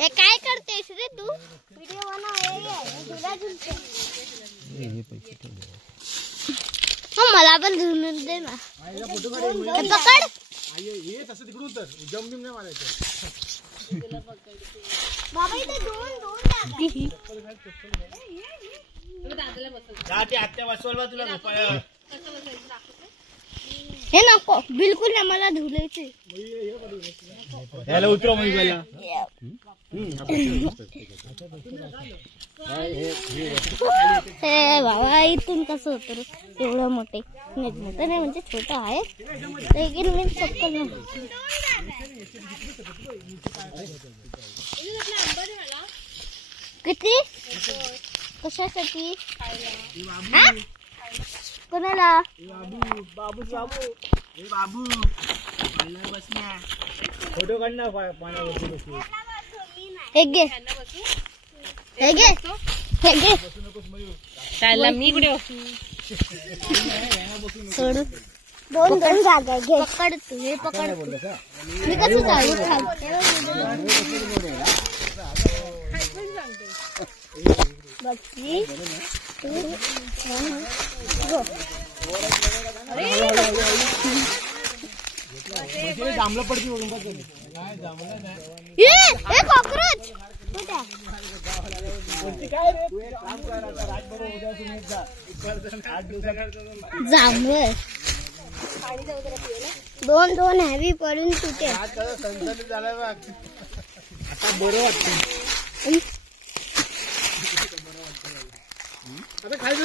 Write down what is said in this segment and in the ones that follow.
हे काय करतेस रे तू? व्हिडिओ बनव तुला झुलते. मला पण झुलून दे ना. पकड. ये तसं तिकडून तर जम्बिंग नाही मारायचं. बाबा इथे दोन आत्या बसवलं तुला झोपायला. हे नको बिलकुल नाही मला धुलायचे. याला उतरव मग पहिला. हे बाबा इथून कसं होतं एवढं मोठे मोठं नाही म्हणजे छोटं आहे लेकिन मी पक्कल नाही. किती कशासाठी कोणाला फोटो काढ ना पाण्यावरती. हे घे हे घे हे घे मी कुठे सोड. दोन जागा घे. पकड तू हे पकड. मी कसं जाऊ बच्ची जांभळं पडती बघून कॉक्रोच जांभळ दोन हॅवी पडून तुटे. आता बरं वाटतं. आता खायचं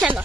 चलो